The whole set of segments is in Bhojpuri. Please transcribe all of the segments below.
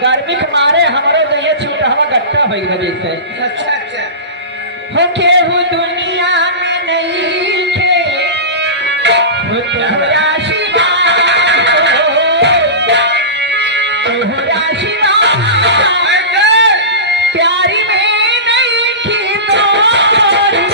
गर्मी के मारे हमारे दहिया छूटा गट्टा भई रही से। अच्छा अच्छा हो केहू दुनिया में नहीं थे हो तोहरा शिवा तोहरा शिवा प्यारी में नहीं थी तोरी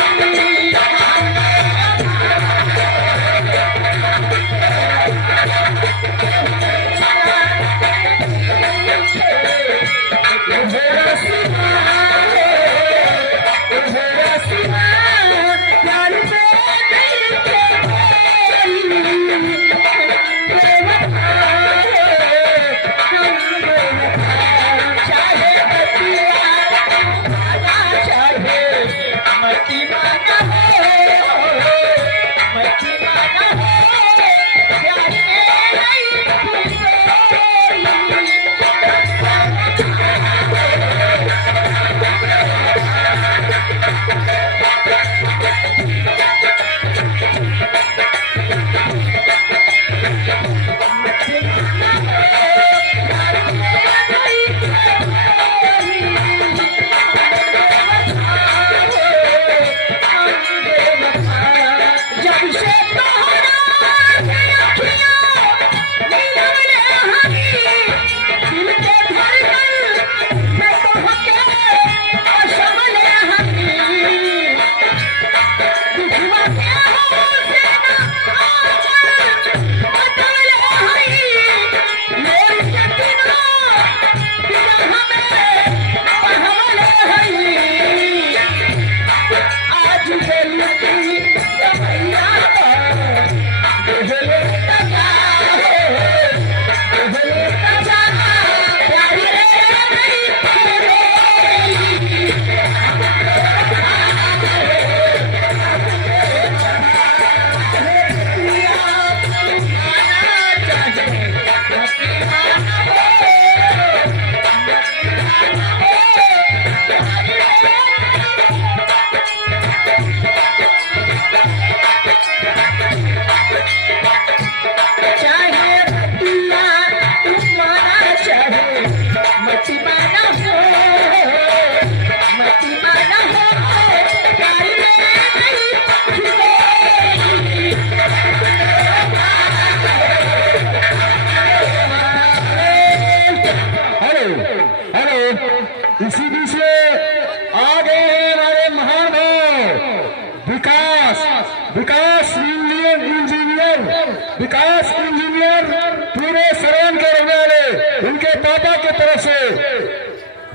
विकास इंजीनियर पूरे सरवन के रहने वाले उनके पापा की तरफ से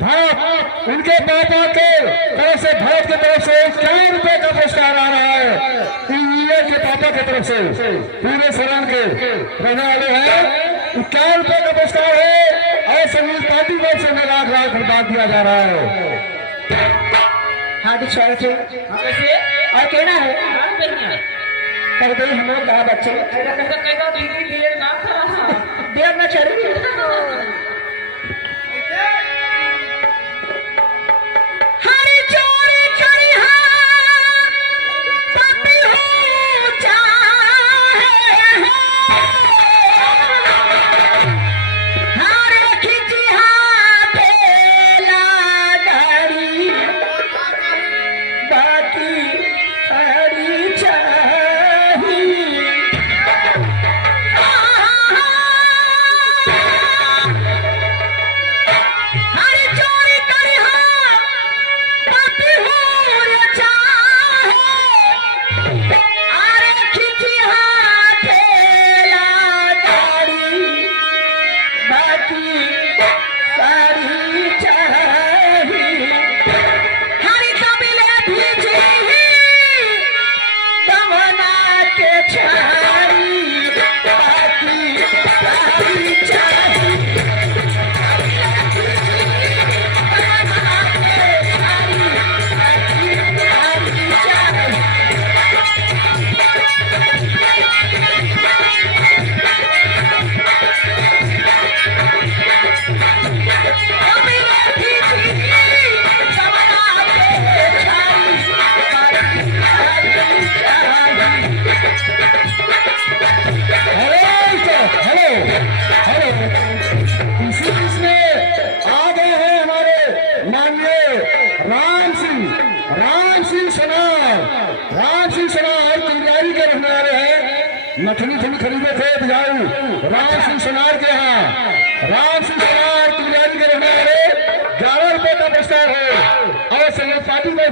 भारत उनके पापा के तरफ से भारत की तरफ से 51 रुपए का पुरस्कार आ रहा है। इंजीनियर के पापा की तरफ से पूरे सरवन के रहने वाले हैं। 51 रुपए का पुरस्कार है और संयुक्त पार्टी को से लाख बात दिया जा रहा है। हार्दिक स्वागत है। और कहना है कर दे हम लोग कहा बच्चे देर ना चलेगी। बाकी साड़ी चाहिए हरी कबिले भीजी कमना के छाड़ी बाकी साड़ी चाहिए राम सिंह सोनार तैयारी के रहने वाले हैं। मछली खरीदे थे बुझाऊ राम सिंह सोनार के यहाँ। राम सिंह सोनार तैयारी के रहने वाले 11 रुपए का पुरस्कार है और संगीत पार्टी में